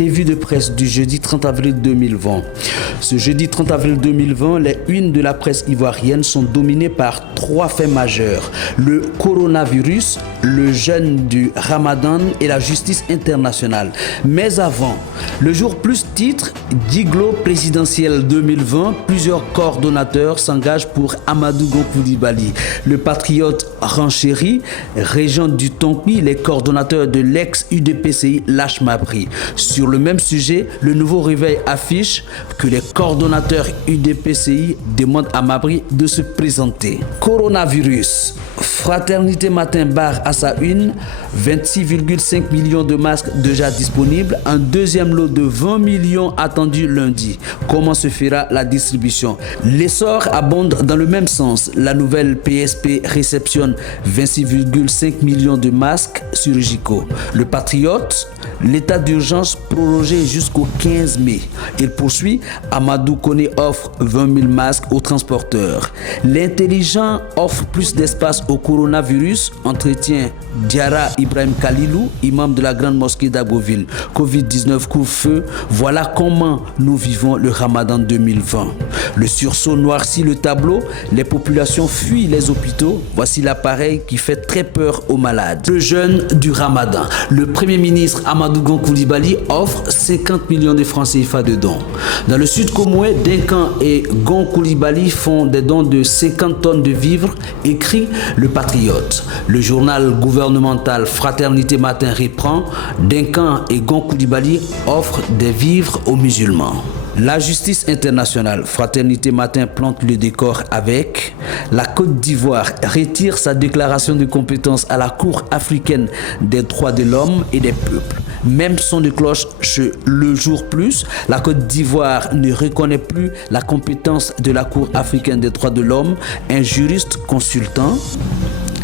Revue de presse du jeudi 30 avril 2020. Ce jeudi 30 avril 2020, les unes de la presse ivoirienne sont dominées par trois faits majeurs. Le coronavirus, le jeûne du Ramadan et la justice internationale. Mais avant, le jour plus titre, Diglo présidentiel 2020, plusieurs coordonnateurs s'engagent pour Amadou Gon Coulibaly. Le patriote renchérit, régent du Tonpi, les coordonnateurs de l'ex-UDPCI lâchent Mabri. Sur le même sujet, le nouveau réveil affiche que les coordonnateurs UDPCI demandent à Mabri de se présenter. Coronavirus. Fraternité Matin barre à sa une, 26,5 millions de masques déjà disponibles, un deuxième lot de 20 millions attendu lundi. Comment se fera la distribution? L'essor abonde dans le même sens. La nouvelle PSP réceptionne 26,5 millions de masques chirurgicaux. Le Patriote, l'état d'urgence prorogé jusqu'au 15 mai. Il poursuit, Amadou Koné offre 20 000 masques aux transporteurs. L'intelligent offre plus d'espace au coronavirus, entretien Diara Ibrahim Khalilou, imam de la grande mosquée d'Agoville. Covid-19 couvre-feu, voilà comment nous vivons le Ramadan 2020. Le sursaut noircit le tableau, les populations fuient les hôpitaux, voici l'appareil qui fait très peur aux malades. Le jeûne du Ramadan. Le Premier ministre Amadou Gon Coulibaly offre 50 millions de francs CFA de dons. Dans le sud Komoué, Dinkan et Gon Coulibaly font des dons de 50 tonnes de vivres, écrit Le Patriote. Le journal gouvernemental Fraternité Matin reprend, Dinkan et Gon Coulibaly offrent des vivres aux musulmans. La justice internationale, Fraternité Matin plante le décor avec la Côte d'Ivoire retire sa déclaration de compétence à la Cour africaine des droits de l'homme et des peuples. Même son de cloche chez Le Jour Plus, la Côte d'Ivoire ne reconnaît plus la compétence de la Cour africaine des droits de l'homme. Un juriste consultant,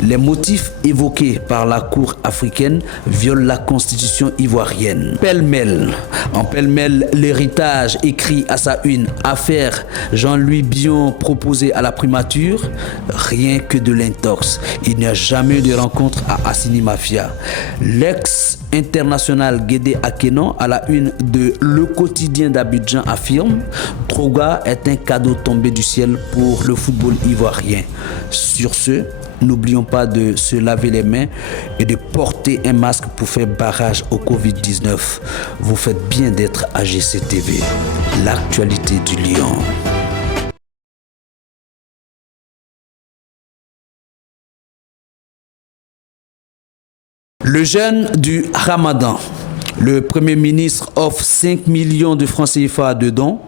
les motifs évoqués par la Cour africaine violent la constitution ivoirienne. Pêle-mêle. En pêle-mêle, l'héritage écrit à sa une. Affaire Jean-Louis Bion proposé à la primature. Rien que de l'intox. Il n'y a jamais eu de rencontre à Assini Mafia. L'ex-international Guédé Akenon à la une de Le Quotidien d'Abidjan affirme Droga est un cadeau tombé du ciel pour le football ivoirien. Sur ce, n'oublions pas de se laver les mains et de porter un masque pour faire barrage au Covid-19. Vous faites bien d'être à GCTV. L'actualité du Lion. Le jeûne du Ramadan. Le Premier ministre offre 5 millions de francs CFA de dons.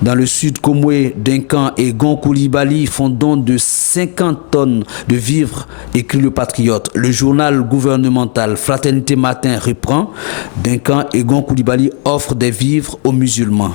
Dans le sud Komoué, Dinkan et Gon Coulibaly font don de 50 tonnes de vivres, écrit Le Patriote. Le journal gouvernemental Fraternité Matin reprend. Dinkan et Gon Coulibaly offrent des vivres aux musulmans.